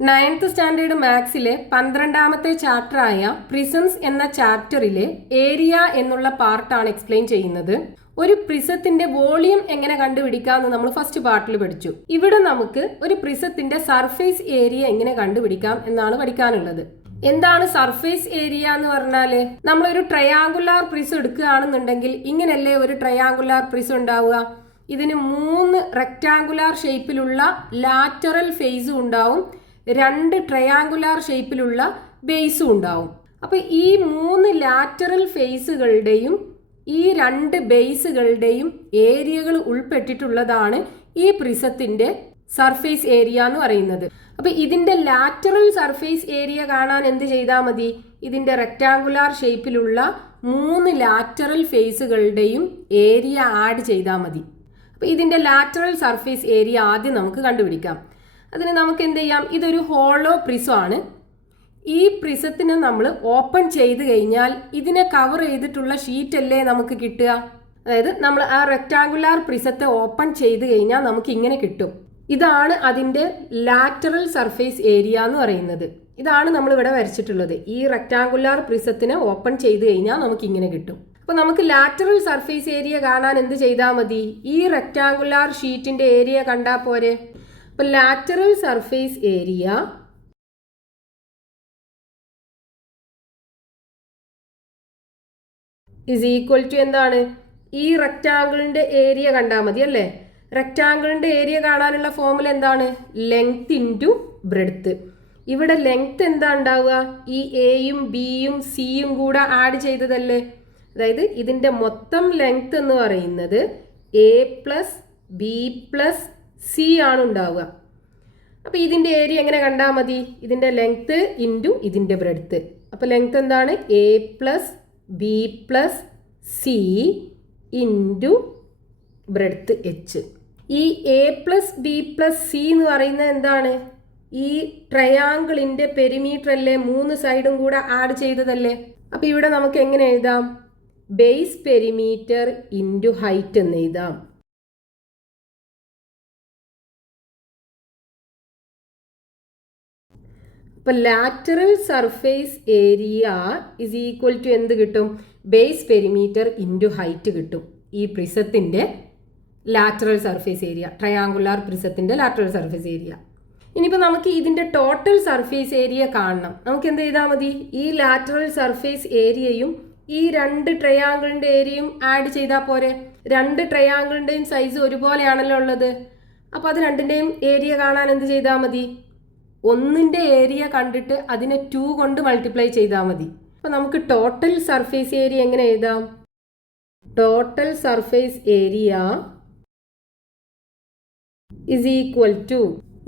9th standard മാത്സിലെ 12ാമത്തെ ചാപ്റ്ററായ prisms എന്ന ചാപ്റ്ററിലെ area എന്നുള്ള പാർട്ടാണ് എക്സ്പ്ലെയിൻ ചെയ്യുന്നത്. ഒരു പ്രിസത്തിന്റെ വോളിയം എങ്ങനെ കണ്ടുപിടിക്കാമെന്ന് നമ്മൾ ഫസ്റ്റ് പാർട്ടിൽ പഠിച്ചു. ഇവിടെ നമുക്ക് ഒരു പ്രിസത്തിന്റെ സർഫേസ് ഏരിയ എങ്ങനെ കണ്ടുപിടിക്കാം എന്നാണ് പഠിക്കാനുള്ളത്. എന്താണ് സർഫേസ് ഏരിയ എന്ന് പറഞ്ഞാല്, നമ്മളൊരു ട്രയാങ്കുലാർ പ്രിസം എടുക്കുകയാണെന്നുണ്ടെങ്കിൽ ഇങ്ങനെയല്ലേ ഒരു ട്രയാങ്കുലാർ പ്രിസം ഉണ്ടാവുക. ഇതിന് 3 റെക്ടാങ്കുലാർ ഷേപ്പിലുള്ള ലാറ്ററൽ ഫേസും ഉണ്ടാവും, 2 ട്രയാങ്കുലാർ ഷേപ്പിലുള്ള ബേസും ഉണ്ടാവും. അപ്പൊ ഈ 3 ലാറ്ററൽ ഫേസുകളുടെയും ഈ 2 ബേസുകളുടെയും ഏരിയകൾ ഉൾപ്പെട്ടിട്ടുള്ളതാണ് ഈ പ്രിസത്തിന്റെ സർഫേസ് ഏരിയ എന്ന് പറയുന്നത്. അപ്പൊ ഇതിന്റെ ലാറ്ററൽ സർഫേസ് ഏരിയ കാണാൻ എന്ത് ചെയ്താൽ മതി? ഇതിന്റെ റെക്ടാങ്കുലാർ ഷേപ്പിലുള്ള 3 ലാറ്ററൽ ഫേസുകളുടെയും ഏരിയ ആഡ് ചെയ്താൽ മതി. അപ്പൊ ഇതിന്റെ ലാറ്ററൽ സർഫേസ് ഏരിയ ആദ്യം നമുക്ക് കണ്ടുപിടിക്കാം. അതിന് നമുക്ക് എന്ത് ചെയ്യാം? ഇതൊരു ഹോളോ പ്രിസമാണ്. ഈ പ്രിസത്തിനെ നമ്മൾ ഓപ്പൺ ചെയ്ത് കഴിഞ്ഞാൽ ഇതിനെ കവർ ചെയ്തിട്ടുള്ള ഷീറ്റ് അല്ലേ നമുക്ക് കിട്ടുക. അതായത് നമ്മൾ ആ റെക്ടാങ്കുലാർ പ്രിസത്തെ ഓപ്പൺ ചെയ്ത് കഴിഞ്ഞാൽ നമുക്ക് ഇങ്ങനെ കിട്ടും. ഇതാണ് അതിൻ്റെ ലാറ്ററൽ സർഫേസ് ഏരിയ എന്ന് പറയുന്നത്. ഇതാണ് നമ്മൾ ഇവിടെ വരച്ചിട്ടുള്ളത്. ഈ റെക്ടാങ്കുലാർ പ്രിസത്തിനെ ഓപ്പൺ ചെയ്ത് കഴിഞ്ഞാൽ നമുക്ക് ഇങ്ങനെ കിട്ടും. അപ്പൊ നമുക്ക് ലാറ്ററൽ സർഫേസ് ഏരിയ കാണാൻ എന്ത് ചെയ്താൽ മതി? ഈ റെക്ടാങ്കുലാർ ഷീറ്റിന്റെ ഏരിയ കണ്ടാൽ പോരെ. അപ്പൊ lateral surface area is equal to എന്താണ്? ഈ റെക്ടാങ്കിളിന്റെ ഏരിയ കണ്ടാൽ മതി അല്ലേ. റെക്ടാങ്കിളിന്റെ ഏരിയ കാണാനുള്ള ഫോർമുല എന്താണ്? Length into breadth. ഇവിടെ ലെങ്ത് എന്താ ഉണ്ടാവുക? ഈ എയും ബിയും സിയും കൂടെ ആഡ് ചെയ്തതല്ലേ. അതായത് ഇതിന്റെ മൊത്തം ലെങ്ത് എന്ന് പറയുന്നത് A plus B plus C ആണ് ഉണ്ടാവുക. അപ്പൊ ഇതിന്റെ ഏരിയ എങ്ങനെ കണ്ടാൽ മതി? ഇതിന്റെ ലെങ്ത് ഇൻറ്റു ഇതിന്റെ ബ്രെഡ്ത്ത്. അപ്പൊ ലെങ്ത് എന്താണ്? A plus B plus C into breadth H. ഈ A plus B plus C എന്ന് പറയുന്നത് എന്താണ്? ഈ ട്രയാങ്കിളിന്റെ പെരിമീറ്റർ അല്ലേ, 3 സൈഡും കൂടെ ആഡ് ചെയ്തതല്ലേ. അപ്പൊ ഇവിടെ നമുക്ക് എങ്ങനെ എഴുതാം? ബേസ് പെരിമീറ്റർ ഇൻറ്റു ഹൈറ്റ് എന്ന് എഴുതാം. അപ്പൊ lateral surface area is equal to എന്ത് കിട്ടും? ബേസ് പെരിമീറ്റർ ഇൻറ്റു ഹൈറ്റ് കിട്ടും. ഈ പ്രിസത്തിന്റെ ലാറ്ററൽ സർഫേസ് ഏരിയ, ട്രയാങ്കുലാർ പ്രിസത്തിന്റെ ലാറ്ററൽ സർഫേസ് ഏരിയ. ഇനിയിപ്പോൾ നമുക്ക് ഇതിന്റെ ടോട്ടൽ സർഫേസ് ഏരിയ കാണണം. നമുക്ക് എന്ത് ചെയ്താൽ മതി? ഈ ലാറ്ററൽ സർഫേസ് ഏരിയയും ഈ 2 ട്രയാങ്കിളിന്റെ ഏരിയയും ആഡ് ചെയ്താൽ പോരെ. 2 ട്രയാങ്കിളിന്റെയും സൈസ് ഒരുപോലെയാണല്ലോ ഉള്ളത്. അപ്പൊ അത് രണ്ടിന്റെയും ഏരിയ കാണാൻ എന്ത് ചെയ്താൽ മതി? ഒന്നിന്റെ ഏരിയ കണ്ടിട്ട് അതിനെ 2 കൊണ്ട് മൾട്ടിപ്ലൈ ചെയ്താൽ മതി. അപ്പൊ നമുക്ക് ടോട്ടൽ സർഫേസ് ഏരിയ എങ്ങനെ എഴുതാം? Total surface area is equal to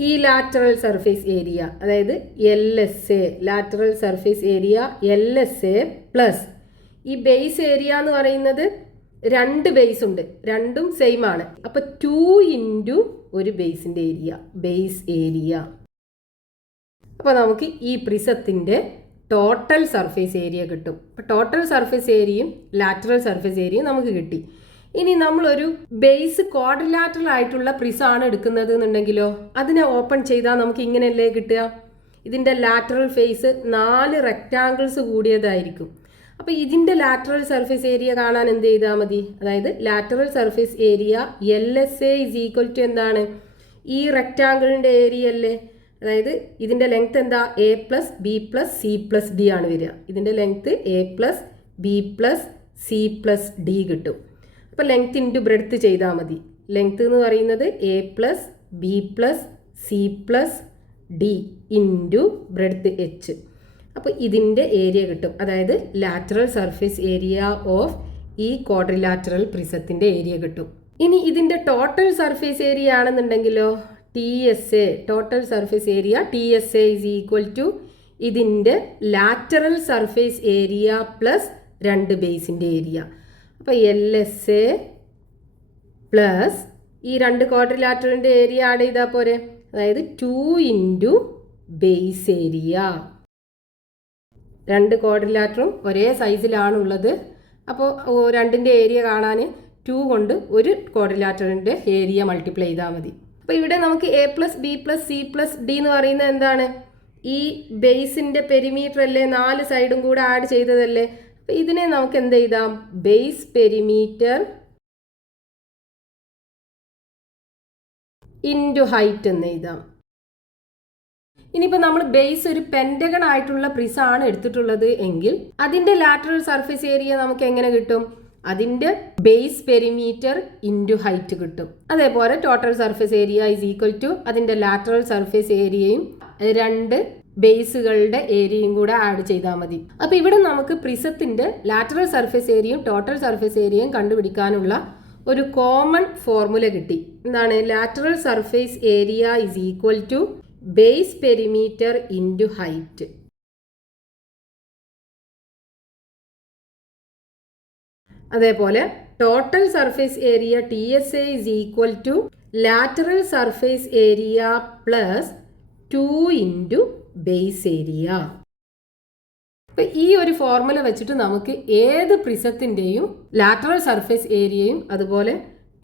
ഈ ലാറ്ററൽ സർഫേസ് ഏരിയ, അതായത് LSA, lateral surface area LSA plus ഈ ബേസ് ഏരിയ എന്ന് പറയുന്നത് 2 ബേസ് ഉണ്ട്, രണ്ടും സെയിം ആണ്. അപ്പൊ 2 ഇൻറ്റു ഒരു ബേസിന്റെ ഏരിയ, ബേസ് ഏരിയ. അപ്പൊ നമുക്ക് ഈ പ്രിസത്തിന്റെ ടോട്ടൽ സർഫേസ് ഏരിയ കിട്ടും. അപ്പൊ ടോട്ടൽ സർഫേസ് ഏരിയയും ലാറ്ററൽ സർഫേസ് ഏരിയയും നമുക്ക് കിട്ടി. ഇനി നമ്മളൊരു ബേസ് ക്വാഡ്രിലാറ്ററൽ ആയിട്ടുള്ള പ്രിസാണ് എടുക്കുന്നത് എന്നുണ്ടെങ്കിലോ, അതിനെ ഓപ്പൺ ചെയ്താൽ നമുക്ക് ഇങ്ങനെയല്ലേ കിട്ടുക? ഇതിന്റെ ലാറ്ററൽ ഫേസ് 4 റെക്ടാങ്കിൾസ് കൂടിയതായിരിക്കും. അപ്പൊ ഇതിന്റെ ലാറ്ററൽ സർഫേസ് ഏരിയ കാണാൻ എന്ത് ചെയ്താൽ മതി? അതായത് lateral surface area LSA is equal to എന്താണ്? ഈ റെക്ടാങ്കിളിന്റെ ഏരിയ അല്ലേ. അതായത് ഇതിന്റെ ലെങ്ത് എന്താ? A plus B plus C plus D ആണ് വരിക. ഇതിന്റെ length A plus B plus C plus D കിട്ടും. അപ്പൊ ലെങ്ത് ഇൻറ്റു ബ്രെഡ്ത്ത് ചെയ്താൽ മതി. ലെങ്ത് എന്ന് പറയുന്നത് A plus B plus C plus D into breadth H. അപ്പോൾ ഇതിൻ്റെ ഏരിയ കിട്ടും. അതായത് ലാറ്ററൽ സർഫേസ് ഏരിയ ഓഫ് ഈ ക്വാഡ്രിലാറ്ററൽ പ്രിസത്തിൻ്റെ ഏരിയ കിട്ടും. ഇനി ഇതിൻ്റെ ടോട്ടൽ സർഫേസ് ഏരിയ ആണെന്നുണ്ടെങ്കിലോ, TSA, total surface area TSA is equal to ഇതിൻ്റെ ലാറ്ററൽ സർഫേസ് ഏരിയ പ്ലസ് 2 ബേസിൻ്റെ ഏരിയ. അപ്പോൾ LSA പ്ലസ് ഈ 2 ക്വാഡ്രിലാറ്ററലിൻ്റെ ഏരിയ ആഡ് ചെയ്താൽ പോരെ. അതായത് 2 ഇൻറ്റു ബേസ് ഏരിയ. 2 ക്വാഡ്രിലാറ്ററും ഒരേ സൈസിലാണുള്ളത്. അപ്പോൾ 2ന്റെ ഏരിയ കാണാൻ 2 കൊണ്ട് ഒരു ക്വാഡ്രിലാറ്ററിൻ്റെ ഏരിയ മൾട്ടിപ്ലൈ ചെയ്താൽ മതി. അപ്പോൾ ഇവിടെ നമുക്ക് a plus B plus C plus D എന്ന് പറയുന്നത് എന്താണ്? ഈ ബേസിൻ്റെ പെരിമീറ്റർ അല്ലേ, 4 സൈഡും കൂടെ ആഡ് ചെയ്തതല്ലേ. അപ്പോൾ ഇതിനെ നമുക്ക് എന്ത് എഴുതാം? ബേസ് പെരിമീറ്റർ ഇൻറ്റു ഹൈറ്റ് എന്ന് എഴുതാം. ഇനിയിപ്പോൾ നമ്മൾ ബേസ് ഒരു പെൻറ്റഗൺ ആയിട്ടുള്ള പ്രിസമാണ് എടുത്തിട്ടുള്ളത് എങ്കിൽ അതിൻ്റെ ലാറ്ററൽ സർഫേസ് ഏരിയ നമുക്ക് എങ്ങനെ കിട്ടും? അതിൻ്റെ ബേസ് പെരിമീറ്റർ ഇൻറ്റു ഹൈറ്റ് കിട്ടും. അതേപോലെ total surface area is equal to അതിൻ്റെ ലാറ്ററൽ സർഫേസ് ഏരിയയും 2 ബേസുകളുടെ ഏരിയയും കൂടെ ആഡ് ചെയ്താൽ മതി. അപ്പോൾ ഇവിടെ നമുക്ക് പ്രിസത്തിൻ്റെ ലാറ്ററൽ സർഫേസ് ഏരിയയും ടോട്ടൽ സർഫേസ് ഏരിയയും കണ്ടുപിടിക്കാനുള്ള ഒരു കോമൺ ഫോർമുല കിട്ടി. എന്താണ്? Lateral surface area is equal to base perimeter into height. അതേപോലെ total surface area TSA is equal to lateral surface area plus 2 into base area. അപ്പം ഈ ഒരു ഫോർമുല വെച്ചിട്ട് നമുക്ക് ഏത് പ്രിസത്തിൻ്റെയും ലാറ്ററൽ സർഫേസ് ഏരിയയും അതുപോലെ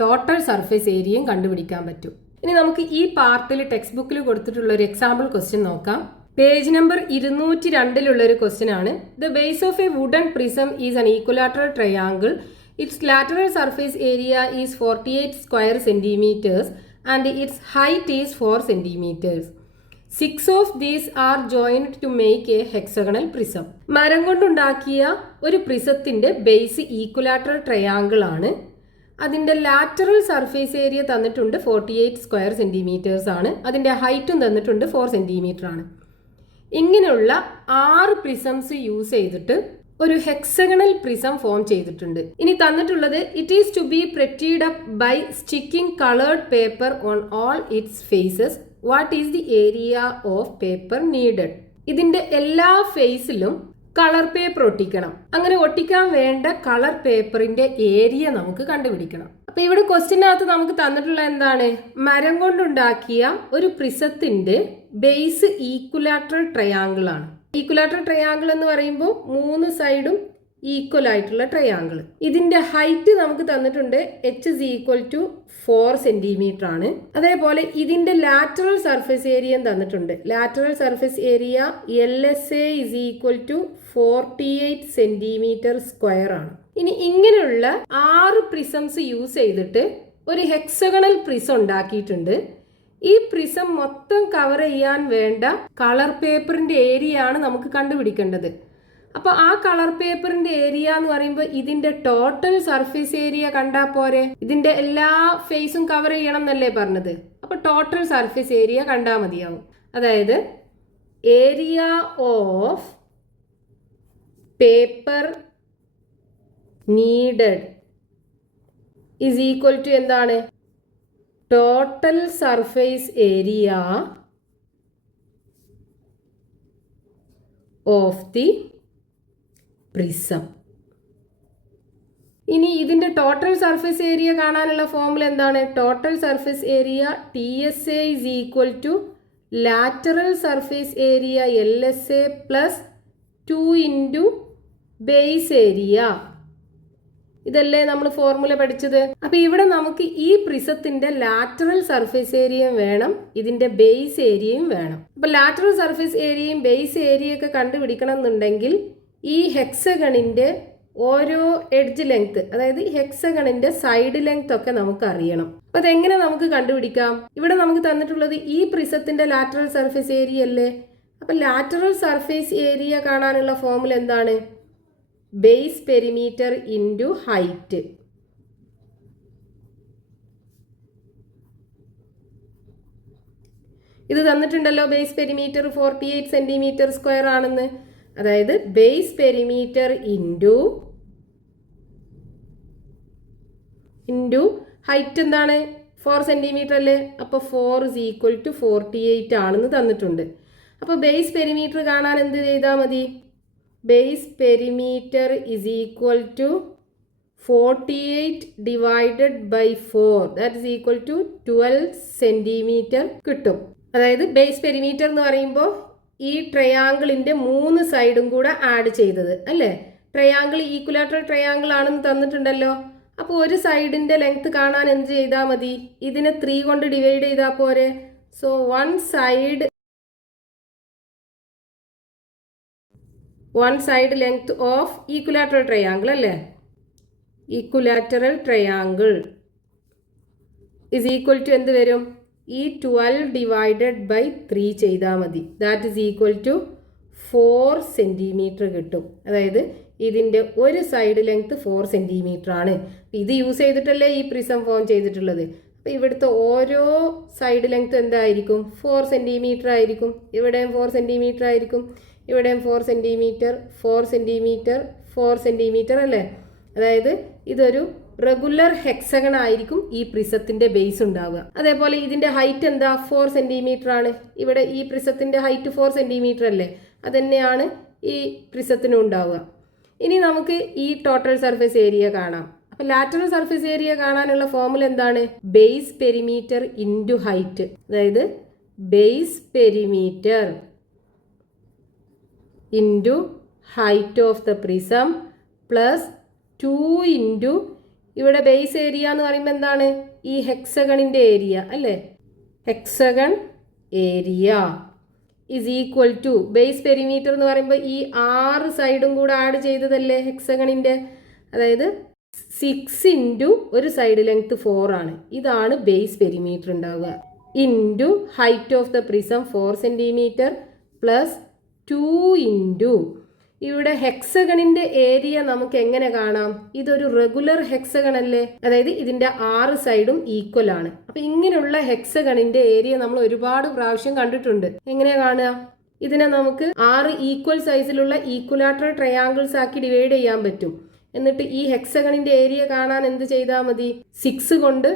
ടോട്ടൽ സർഫേസ് ഏരിയയും കണ്ടുപിടിക്കാൻ പറ്റും. ഇനി നമുക്ക് ഈ പാർട്ടിൽ ടെക്സ്റ്റ് ബുക്കിൽ കൊടുത്തിട്ടുള്ള ഒരു എക്സാമ്പിൾ ക്വസ്റ്റ്യൻ നോക്കാം. പേജ് നമ്പർ 202 ഒരു ക്വസ്റ്റ്യൻ ആണ്. The base of a wooden prism is an equilateral triangle. Its lateral surface area is 48 square centimetres and its height is 4 centimetres. 6 of these are joined to make a hexagonal prism. മരം കൊണ്ടുണ്ടാക്കിയ ഒരു പ്രിസത്തിന്റെ base equilateral triangle ആണ്. അതിൻ്റെ lateral surface area തന്നിട്ടുണ്ട് 48 square centimetres ആണ്. അതിൻ്റെ ഹൈറ്റും തന്നിട്ടുണ്ട് 4 സെൻറ്റിമീറ്റർ ആണ്. ഇങ്ങനെയുള്ള 6 പ്രിസംസ് യൂസ് ചെയ്തിട്ട് ഒരു ഹെക്സഗണൽ പ്രിസം ഫോം ചെയ്തിട്ടുണ്ട്. ഇനി തന്നിട്ടുള്ളത് it is to be prettied up by sticking coloured paper on all its faces. What is the area of paper needed? ഇതിന്റെ എല്ലാ ഫേസിലും കളർ പേപ്പർ ഒട്ടിക്കണം. അങ്ങനെ ഒട്ടിക്കാൻ വേണ്ട കളർ പേപ്പറിന്റെ ഏരിയ നമുക്ക് കണ്ടുപിടിക്കണം. അപ്പൊ ഇവിടെ ക്വസ്റ്റ്യനകത്ത് നമുക്ക് തന്നിട്ടുള്ള എന്താണ്? മരം കൊണ്ടുണ്ടാക്കിയ ഒരു പ്രിസത്തിന്റെ ബേസ് ഈക്വലാറ്ററൽ ട്രയാങ്കിൾ ആണ്. ഈക്വലാറ്ററൽ ട്രയാങ്കിൾ എന്ന് പറയുമ്പോൾ 3 സൈഡും ഈക്വൽ ആയിട്ടുള്ള ട്രയാങ്കിൾ. ഇതിന്റെ ഹൈറ്റ് നമുക്ക് തന്നിട്ടുണ്ട് h is equal to 4 centimetre ആണ്. അതേപോലെ ഇതിന്റെ ലാറ്ററൽ സർഫേസ് ഏരിയ തന്നിട്ടുണ്ട്. Lateral surface area LSA is equal to 48 centimetre square ആണ്. ഇനി ഇങ്ങനെയുള്ള 6 പ്രിസംസ് യൂസ് ചെയ്തിട്ട് ഒരു ഹെക്സഗണൽ പ്രിസം ഉണ്ടാക്കിയിട്ടുണ്ട്. ഈ പ്രിസം മൊത്തം കവർ ചെയ്യാൻ വേണ്ട കളർ പേപ്പറിന്റെ ഏരിയ ആണ് നമുക്ക് കണ്ടുപിടിക്കേണ്ടത്. അപ്പോൾ ആ കളർ പേപ്പറിന്റെ ഏരിയ എന്ന് പറയുമ്പോൾ ഇതിന്റെ ടോട്ടൽ സർഫേസ് ഏരിയ കണ്ടാൽ പോരെ? ഇതിന്റെ എല്ലാ ഫേസും കവർ ചെയ്യണം എന്നല്ലേ പറഞ്ഞത്? അപ്പോൾ ടോട്ടൽ സർഫേസ് ഏരിയ കണ്ടാൽ മതിയാവും. അതായത് area of paper needed is equal to എന്താണ്? Total surface area of the prism. ഇനി ഇതിന്റെ ടോട്ടൽ സർഫേസ് ഏരിയ കാണാനുള്ള ഫോർമുല എന്താണ്? Total surface area TSA is equal to lateral surface area LSA plus 2 into base area. ഇതല്ലേ നമ്മൾ formula പഠിച്ചത്? അപ്പൊ ഇവിടെ നമുക്ക് ഈ പ്രിസത്തിന്റെ ലാറ്ററൽ സർഫേസ് ഏരിയയും വേണം, ഇതിന്റെ ബേസ് ഏരിയയും വേണം. അപ്പൊ ലാറ്ററൽ സർഫേസ് ഏരിയയും ബേസ് ഏരിയയൊക്കെ കണ്ടുപിടിക്കണം എന്നുണ്ടെങ്കിൽ ഈ ഹെക്സഗണിന്റെ ഓരോ എഡ്ജ് ലെങ്ത്, അതായത് ഹെക്സഗണിന്റെ സൈഡ് ലെങ്ത് ഒക്കെ നമുക്ക് അറിയണം. അപ്പൊ അതെങ്ങനെ നമുക്ക് കണ്ടുപിടിക്കാം? ഇവിടെ നമുക്ക് തന്നിട്ടുള്ളത് ഈ പ്രിസത്തിന്റെ ലാറ്ററൽ സർഫേസ് ഏരിയ അല്ലേ. അപ്പൊ ലാറ്ററൽ സർഫേസ് ഏരിയ കാണാനുള്ള ഫോർമുല എന്താണ്? Base perimeter into height. ഇത് തന്നിട്ടുണ്ടല്ലോ ബേസ് പെരിമീറ്റർ 48 സെന്റിമീറ്റർ സ്ക്വയർ ആണെന്ന്. അതായത് ബേസ് പെരിമീറ്റർ ഇൻറ്റു ഹൈറ്റ് എന്താണ്? 4 സെന്റിമീറ്റർ അല്ലേ. അപ്പോൾ 4 is equal to 48 ആണെന്ന് തന്നിട്ടുണ്ട്. അപ്പോൾ ബേസ് പെരിമീറ്റർ കാണാൻ എന്ത് ചെയ്താൽ മതി? Base perimeter is equal to 48 divided by 4 that is equal to 12 centimetre കിട്ടും. അതായത് ബേസ് പെരിമീറ്റർ എന്ന് പറയുമ്പോൾ ഈ ട്രയാങ്കിളിന്റെ 3 സൈഡും കൂടെ ആഡ് ചെയ്തത് അല്ലേ. ട്രയാങ്കിൾ ഈക്വലാറ്ററൽ ട്രയാങ്കിൾ ആണെന്ന് തന്നിട്ടുണ്ടല്ലോ. അപ്പോൾ ഒരു സൈഡിൻ്റെ ലെങ്ത് കാണാൻ എന്ത് ചെയ്താൽ മതി? ഇതിനെ 3 കൊണ്ട് ഡിവൈഡ് ചെയ്താൽ പോരെ. So one side length of equilateral triangle അല്ലേ? Equilateral triangle is equal to എന്ത് വരും? ഈ 12 ഡിവൈഡഡ് ബൈ 3 ചെയ്താൽ മതി. That is equal to 4 centimetre കിട്ടും. അതായത് ഇതിൻ്റെ ഒരു സൈഡ് ലെങ്ത് 4 സെൻറ്റിമീറ്റർ ആണ്. ഇത് യൂസ് ചെയ്തിട്ടല്ലേ ഈ പ്രിസം ഫോം ചെയ്തിട്ടുള്ളത്. അപ്പോൾ ഇവിടുത്തെ ഓരോ സൈഡ് ലെങ്ത് എന്തായിരിക്കും? 4 സെൻറ്റിമീറ്റർ ആയിരിക്കും. ഇവിടെയും 4 സെൻറ്റിമീറ്റർ ആയിരിക്കും. ഇവിടെയും 4 സെൻറ്റിമീറ്റർ, 4 സെൻറ്റിമീറ്റർ, 4 സെൻറ്റിമീറ്റർ അല്ലേ? അതായത് ഇതൊരു റെഗുലർ ഹെക്സഗൺ ആയിരിക്കും ഈ പ്രിസത്തിൻ്റെ ബേസ് ഉണ്ടാവുക. അതേപോലെ ഇതിൻ്റെ ഹൈറ്റ് എന്താ? 4 സെൻറ്റിമീറ്റർ ആണ്. ഇവിടെ ഈ പ്രിസത്തിൻ്റെ ഹൈറ്റ് 4 സെൻറ്റിമീറ്റർ അല്ലേ? അതുതന്നെയാണ് ഈ പ്രിസത്തിനും ഉണ്ടാവുക. ഇനി നമുക്ക് ഈ ടോട്ടൽ സർഫേസ് ഏരിയ കാണാം. അപ്പോൾ ലാറ്ററൽ സർഫേസ് ഏരിയ കാണാനുള്ള ഫോർമുല എന്താണ്? Base perimeter into height. അതായത് base perimeter into height of the prism plus 2 into ഇവിടെ ബേസ് ഏരിയ എന്ന് പറയുമ്പോൾ എന്താണ്? ഈ ഹെക്സഗണിൻ്റെ ഏരിയ അല്ലേ? Hexagon area is equal to base perimeter എന്ന് പറയുമ്പോൾ ഈ 6 സൈഡും കൂടെ ആഡ് ചെയ്തതല്ലേ ഹെക്സഗണിൻ്റെ. അതായത് 6 ഇൻറ്റു ഒരു സൈഡ് ലെങ്ത് 4 ആണ്. ഇതാണ് ബേസ് പെരിമീറ്റർ ഉണ്ടാവുക. Into height of the prism 4 centimetre plus 2 into ഇവിടെ ഹെക്സഗണിൻ്റെ ഏരിയ നമുക്ക് എങ്ങനെ കാണാം? ഇതൊരു റെഗുലർ ഹെക്സഗൺ അല്ലേ? അതായത് ഇതിൻ്റെ 6 സൈഡും ഈക്വൽ ആണ്. അപ്പം ഇങ്ങനെയുള്ള ഹെക്സഗണിൻ്റെ ഏരിയ നമ്മൾ ഒരുപാട് പ്രാവശ്യം കണ്ടിട്ടുണ്ട്. എങ്ങനെയാ കാണുക? ഇതിനെ നമുക്ക് 6 ഈക്വൽ സൈസിലുള്ള ഈക്വലാറ്ററൽ ട്രയാങ്കിൾസ് ആക്കി ഡിവൈഡ് ചെയ്യാൻ പറ്റും. എന്നിട്ട് ഈ ഹെക്സഗണിൻ്റെ ഏരിയ കാണാൻ എന്ത് ചെയ്താൽ മതി? 6 കൊണ്ട്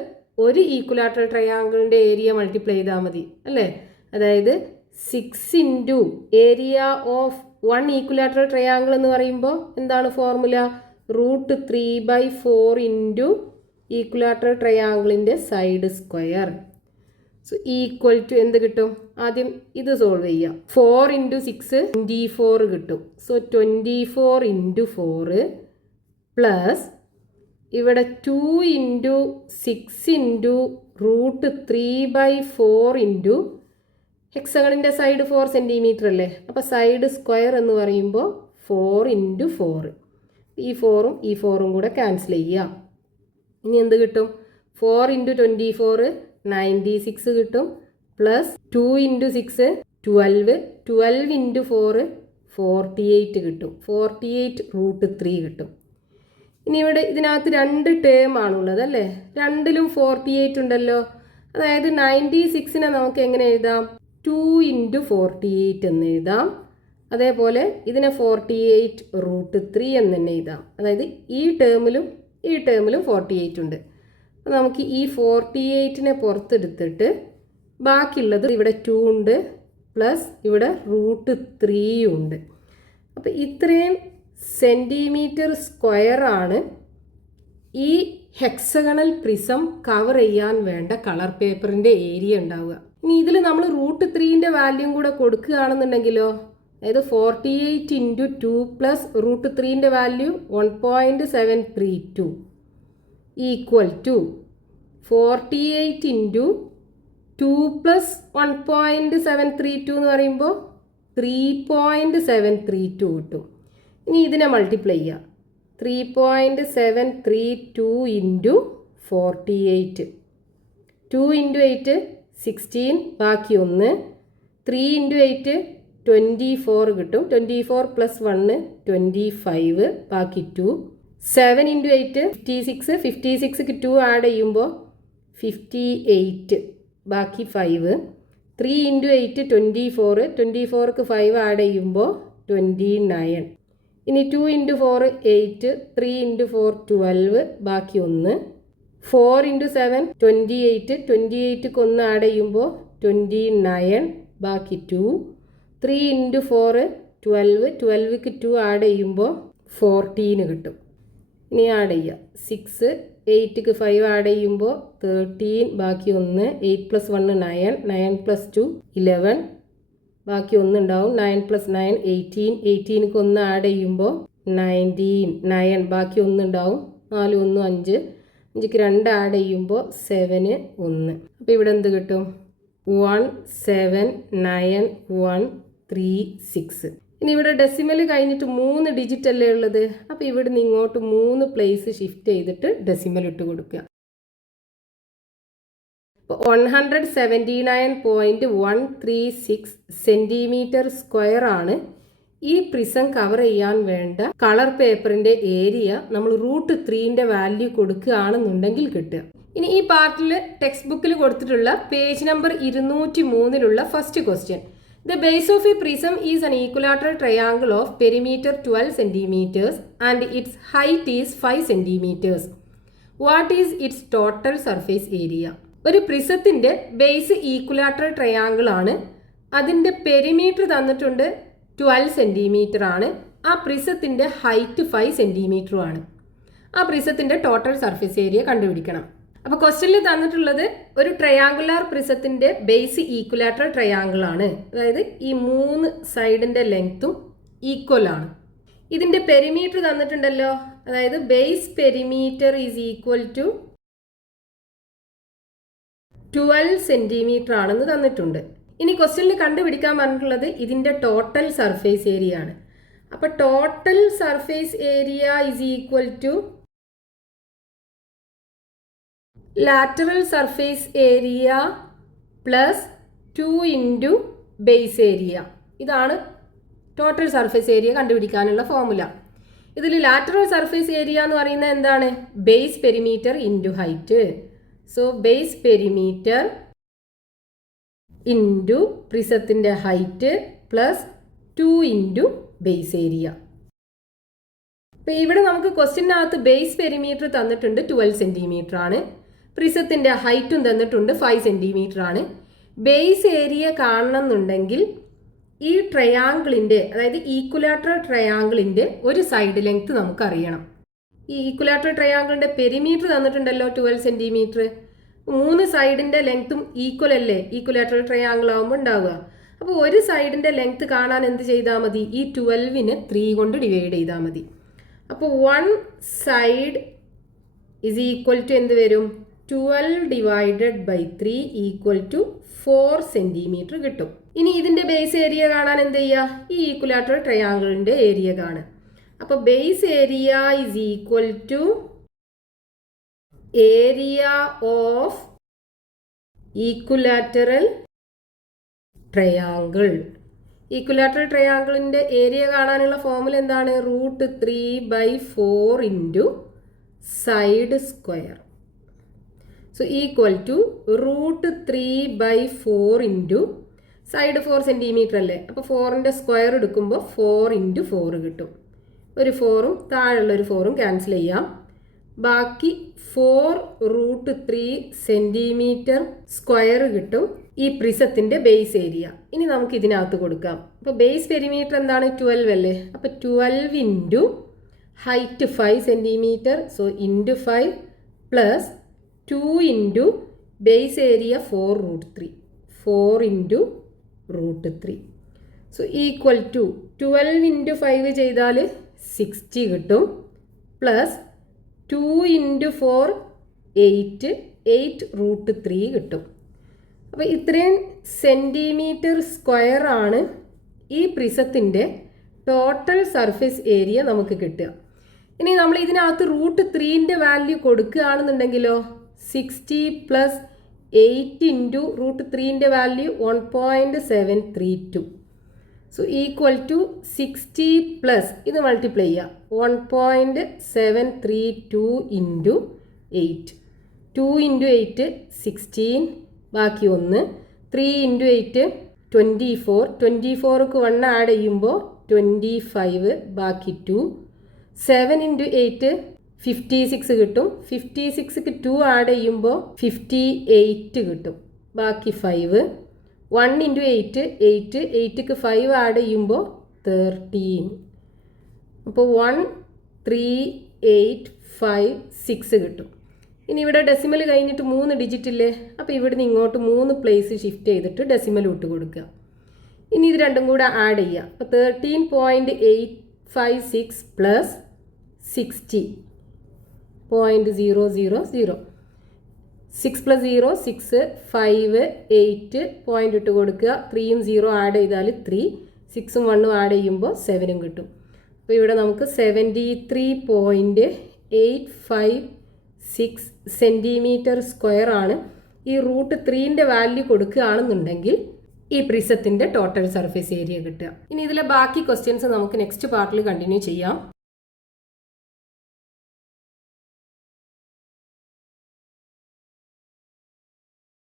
ഒരു ഈക്വലാറ്ററൽ ട്രയാങ്കിളിൻ്റെ ഏരിയ മൾട്ടിപ്ലൈ ചെയ്താൽ മതി അല്ലേ? അതായത് 6 into area of 1 equilateral triangle എന്ന് പറയുമ്പോൾ എന്താണ് ഫോർമുല? √3/4 ഇൻറ്റു ഈക്വലാറ്ററൽ ട്രയാങ്കിളിൻ്റെ side square. So equal to എന്ത് കിട്ടും? ആദ്യം ഇത് സോൾവ് ചെയ്യാം. 4 ഇൻറ്റു 6 24 കിട്ടും. സോ 24 ഇൻറ്റു 4 പ്ലസ് ഇവിടെ 2 ഇൻറ്റു 6 ഇൻറ്റു √3/4 ഇൻറ്റു ഹെക്സഗണിൻ്റെ സൈഡ് 4 സെൻറ്റിമീറ്റർ അല്ലേ? അപ്പോൾ സൈഡ് സ്ക്വയർ എന്ന് പറയുമ്പോൾ 4 ഇൻറ്റു 4. ഈ 4ഉം ഈ 4ഉം കൂടെ ക്യാൻസൽ ചെയ്യുക. ഇനി എന്ത് കിട്ടും? 4 ഇൻറ്റു 24 96 കിട്ടും. പ്ലസ് 2 ഇൻറ്റു 6 12, 12 ഇൻറ്റു 4 48 കിട്ടും. 48√3 കിട്ടും. ഇനി ഇവിടെ ഇതിനകത്ത് 2 ടേം ആണുള്ളത് അല്ലേ? രണ്ടിലും 48 ഉണ്ടല്ലോ. അതായത് 96നെ നമുക്ക് എങ്ങനെ എഴുതാം? 2 ഇൻറ്റു 48 എന്ന് എഴുതാം. അതേപോലെ ഇതിനെ 48√3 എന്ന് തന്നെ എഴുതാം. അതായത് ഈ ടേമിലും 48 ഉണ്ട്. അപ്പോൾ നമുക്ക് ഈ 48നെ പുറത്തെടുത്തിട്ട് ബാക്കിയുള്ളത് ഇവിടെ 2 ഉണ്ട് പ്ലസ് ഇവിടെ √3 ഉണ്ട്. അപ്പോൾ ഇത്രയും സെൻറ്റിമീറ്റർ സ്ക്വയർ ആണ് ഈ ഹെക്സഗണൽ പ്രിസം കവർ ചെയ്യാൻ വേണ്ട കളർ പേപ്പറിൻ്റെ ഏരിയ ഉണ്ടാവുക. ഇനി ഇതിൽ നമ്മൾ √3ൻ്റെ വാല്യൂം കൂടെ കൊടുക്കുകയാണെന്നുണ്ടെങ്കിലോ, അതായത് 48 ഇൻറ്റു 2 പ്ലസ് √3ൻ്റെ value 1.732 equal to 48 into 2 plus 1.732 എന്ന് പറയുമ്പോൾ 3.732 കിട്ടും. ഇനി ഇതിനെ മൾട്ടിപ്ലൈ ചെയ്യുക. 3.732 ഇൻറ്റു 48. 2 ഇൻറ്റു 8 16, ബാക്കി 1. 3 ഇൻറ്റു 8 24 കിട്ടും. 24 പ്ലസ് 1 25, ബാക്കി 2. 7 ഇൻറ്റു 8 56, 56ക്ക് 2 ആഡ് ചെയ്യുമ്പോൾ 58, ബാക്കി 5. 3 ഇൻറ്റു 8 24, 24ക്ക് 5 ആഡ് ചെയ്യുമ്പോൾ 29. ഇനി 2 ഇൻറ്റു 4 8, 3 ഇൻറ്റു 4 12, ബാക്കി 1. 4 ഇൻറ്റു 7 28, 28ക്ക് 1 ആഡ് ചെയ്യുമ്പോൾ 29, ബാക്കി 2. 3 ഇൻറ്റു 4 12, 12ക്ക് 2 ആഡ് ചെയ്യുമ്പോൾ 14 കിട്ടും. ഇനി ആഡ് ചെയ്യുക. 6, 8ക്ക് 5 ആഡ് ചെയ്യുമ്പോൾ 13, ബാക്കി 1. 8 പ്ലസ് 1 9, 9 പ്ലസ് 2 11, ബാക്കി 1 ഉണ്ടാവും. 9 പ്ലസ് 9 18, 18ക്ക് 1 ആഡ് ചെയ്യുമ്പോൾ 19, 9, ബാക്കി 1 ഉണ്ടാവും. 4 1 5, 5ക്ക് 2 ആഡ് ചെയ്യുമ്പോൾ 7 1. അപ്പോൾ ഇവിടെ എന്ത് കിട്ടും? 1 7 9 1 3 6. ഇനി ഇവിടെ ഡെസിമൽ കഴിഞ്ഞിട്ട് 3 ഡിജിറ്റ് അല്ലേ ഉള്ളത്. അപ്പോൾ ഇവിടുന്ന് ഇങ്ങോട്ട് 3 പ്ലേസ് ഷിഫ്റ്റ് ചെയ്തിട്ട് ഡെസിമൽ ഇട്ട് കൊടുക്കുക. 179.136 സെൻറ്റിമീറ്റർ സ്ക്വയർ ആണ് ഈ പ്രിസം കവർ ചെയ്യാൻ വേണ്ട കളർ പേപ്പറിൻ്റെ ഏരിയ നമ്മൾ √3ൻ്റെ വാല്യൂ കൊടുക്കുകയാണെന്നുണ്ടെങ്കിൽ കിട്ടുക. ഇനി ഈ പാർട്ടിൽ ടെക്സ്റ്റ് ബുക്കിൽ കൊടുത്തിട്ടുള്ള page number 203 first question. The base of a prism is an equilateral triangle of perimeter 12 centimeters and its height is 5 centimeters. What is its total surface area? ഒരു പ്രിസത്തിൻ്റെ base equilateral triangle ആണ്. അതിൻ്റെ perimeter തന്നിട്ടുണ്ട് 12 centimetre ആണ്. ആ പ്രിസത്തിൻ്റെ height 5 സെൻറ്റിമീറ്ററും ആണ്. ആ പ്രിസത്തിൻ്റെ total surface area കണ്ടുപിടിക്കണം. അപ്പോൾ ക്വസ്റ്റ്യനിൽ തന്നിട്ടുള്ളത് ഒരു ട്രയാങ്കുലാർ പ്രിസത്തിൻ്റെ ബേസ് ഈക്വലാറ്ററൽ ട്രയാങ്കിൾ ആണ്. അതായത് ഈ 3 സൈഡിൻ്റെ ലെങ്ത്തും ഈക്വൽ ആണ്. ഇതിൻ്റെ പെരിമീറ്റർ തന്നിട്ടുണ്ടല്ലോ. അതായത് base perimeter is equal to 12 centimetre ആണെന്ന് തന്നിട്ടുണ്ട്. ഇനി ക്വസ്റ്റ്യനിൽ കണ്ടുപിടിക്കാൻ പറഞ്ഞിട്ടുള്ളത് ഇതിൻ്റെ ടോട്ടൽ സർഫേസ് ഏരിയ ആണ്. അപ്പോൾ total surface area is equal to lateral surface area plus 2 into base area. ഇതാണ് ടോട്ടൽ സർഫേസ് ഏരിയ കണ്ടുപിടിക്കാനുള്ള ഫോർമുല. ഇതിൽ ലാറ്ററൽ സർഫേസ് ഏരിയ എന്ന് പറയുന്നത് എന്താണ്? Base perimeter into height. So base perimeter into പ്രിസത്തിൻ്റെ height plus 2 into base area. അപ്പോൾ ഇവിടെ നമുക്ക് ക്വസ്റ്റ്യനകത്ത് ബേസ് പെരിമീറ്റർ തന്നിട്ടുണ്ട് 12 സെൻറ്റിമീറ്റർ ആണ്. പ്രിസത്തിൻ്റെ ഹൈറ്റും തന്നിട്ടുണ്ട് 5 സെൻറ്റിമീറ്റർ ആണ്. ബേസ് ഏരിയ കാണണമെന്നുണ്ടെങ്കിൽ ഈ ട്രയാങ്കിളിൻ്റെ, അതായത് ഈക്വലാറ്ററൽ ട്രയാങ്കിളിൻ്റെ ഒരു സൈഡ് ലെങ്ത് നമുക്കറിയണം. ഈ ഈക്വലാറ്ററൽ ട്രയാങ്കിളിൻ്റെ പെരിമീറ്റർ തന്നിട്ടുണ്ടല്ലോ 12 സെൻറ്റിമീറ്റർ. 3 സൈഡിൻ്റെ ലെങ്ത്തും ഈക്വൽ അല്ലേ ഈക്വലാറ്ററൽ ട്രയാങ്കിൾ ആകുമ്പോൾ ഉണ്ടാവുക. അപ്പോൾ ഒരു സൈഡിൻ്റെ ലെങ്ത് കാണാൻ എന്ത് ചെയ്താൽ മതി? ഈ 12നെ 3 കൊണ്ട് ഡിവൈഡ് ചെയ്താൽ മതി. അപ്പോൾ 1 സൈഡ് ഇസ് ഈക്വൽ ടു എന്ത് വരും? 12 divided by 3 equal to 4 centimetre കിട്ടും. ഇനി ഇതിൻ്റെ ബേസ് ഏരിയ കാണാൻ എന്ത് ചെയ്യുക? ഈ ഈക്വലാറ്ററൽ ട്രയാങ്കിളിൻ്റെ ഏരിയ കാണുക. അപ്പോൾ base area is equal to area of equilateral triangle. Equilateral ട്രയാങ്കിളിൻ്റെ ഏരിയ കാണാനുള്ള ഫോർമുല എന്താണ്? √3/4 into side square. So equal to √3/4 into side 4 centimetre അല്ലേ. അപ്പോൾ 4ൻ്റെ സ്ക്വയർ എടുക്കുമ്പോൾ 4 ഇൻറ്റു 4 കിട്ടും. ഒരു 4ഉം താഴെയുള്ളൊരു 4ഉം ക്യാൻസൽ ചെയ്യാം. ബാക്കി 4√3 സെൻറ്റിമീറ്റർ സ്ക്വയർ കിട്ടും ഈ പ്രിസത്തിൻ്റെ ബേസ് ഏരിയ. ഇനി നമുക്ക് ഇതിനകത്ത് കൊടുക്കാം. അപ്പോൾ ബേസ് പെരിമീറ്റർ എന്താണ്? 12 അല്ലേ. അപ്പോൾ 12 into height 5 centimetre. So into 5 plus 2 into base area 4√3. 4 into √3. So equal to 12 into 5 ചെയ്താൽ 60 കിട്ടും. പ്ലസ് 2 ഇൻറ്റു 4 8 8√3 കിട്ടും. അപ്പോൾ ഇത്രയും സെൻറ്റിമീറ്റർ സ്ക്വയർ ആണ് ഈ പ്രിസത്തിൻ്റെ ടോട്ടൽ സർഫേസ് ഏരിയ നമുക്ക് കിട്ടുക. ഇനി നമ്മൾ ഇതിനകത്ത് √3ൻ്റെ വാല്യൂ കൊടുക്കുകയാണെന്നുണ്ടെങ്കിലോ 60 പ്ലസ് 8 ഇൻറ്റു √3ൻ്റെ value 1.732. So equal to 60 plus ഇത് മൾട്ടിപ്ലൈ ചെയ്യുക 1.732 ഇൻറ്റു 8. 2 ഇൻറ്റു 8 16, ബാക്കി 1. 3 ഇൻറ്റു 8 24. 24ക്ക് 1 ആഡ് ചെയ്യുമ്പോൾ 25, ബാക്കി 2. 7 ഇൻറ്റു 8 56 കിട്ടും. 56ക്ക് 2 ആഡ് ചെയ്യുമ്പോൾ 58 കിട്ടും. ബാക്കി 5. 1 ഇൻറ്റു 8 8. 8ക്ക് 5 ആഡ് ചെയ്യുമ്പോൾ 13. അപ്പോൾ 1 3 8 5 6 കിട്ടും. ഇനി ഇവിടെ ഡെസിമൽ കഴിഞ്ഞിട്ട് 3 ഡിജിറ്റ് ഇല്ലേ. അപ്പോൾ ഇവിടുന്ന് ഇങ്ങോട്ട് 3 പ്ലേസ് ഷിഫ്റ്റ് ചെയ്തിട്ട് ഡെസിമൽ ഇട്ട് കൊടുക്കുക. ഇനി ഇത് രണ്ടും കൂടെ ആഡ് ചെയ്യുക. അപ്പോൾ 13.856 പ്ലസ് 60 0.000. 6 + 0 6, 5 8 പോയിന്റ് ഇട്ട് കൊടുക്കുക. 3യും 0 ആഡ് ചെയ്താൽ 3, 6ഉം 1ഉം ആഡ് ചെയ്യുമ്പോൾ 7ഉം കിട്ടും. അപ്പോൾ ഇവിടെ നമുക്ക് 73.856 സെൻറ്റിമീറ്റർ സ്ക്വയർ ആണ്. ഈ √3ൻ്റെ വാല്യൂ കൊടുക്കുകയാണെന്നുണ്ടെങ്കിൽ ഈ പ്രിസത്തിൻ്റെ ടോട്ടൽ സർഫേസ് ഏരിയ കിട്ടുക. ഇനി ഇതിലെ ബാക്കി ക്വസ്റ്റ്യൻസ് നമുക്ക് നെക്സ്റ്റ് പാർട്ടിൽ കണ്ടിന്യൂ ചെയ്യാം.